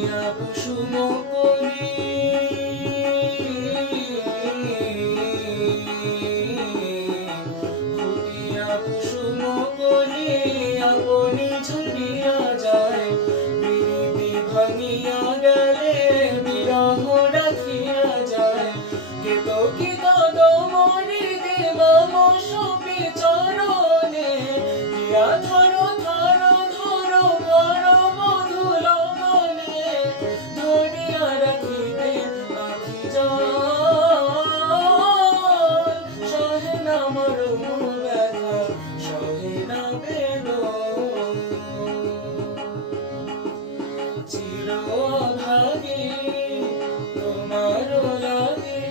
ফুটিয়া কুসুম কলি ফুটিয়া কুসুম কলি আপনি ঝরিয়া যায় প্রীতি ভাঙিয়া গেলে বিরহ রাখিয়া যায় কেতকিত দমরি দেবাম সপি চরণে দিয়া ধরো ধরো ধরো বড় বধূ লগনে ধরিয়া রাখিতে আখি জল সহে না মরম ব্যথা সহে না বেদন চির অভাগী তোমার লাগে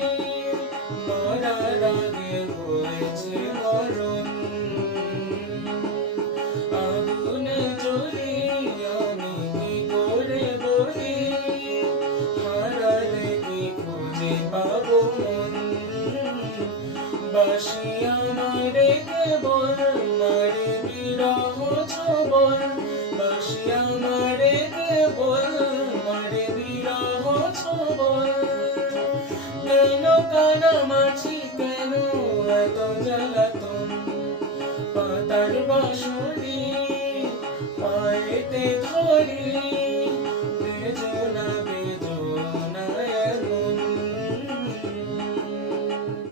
মরার আগে হয়েছে মরণ আগুনে জ্বলি আমি কি করে বলি হারালে কি খুঁজে পাবো মন বাসি আমারে কেবল মারে বিরহ ছবল বাসি আমারে কেবল মারে বিরহ ছবল কেন কানামাছি কেন এত জ্বালাতন পাতার বাঁশরি পায়েতে ধরি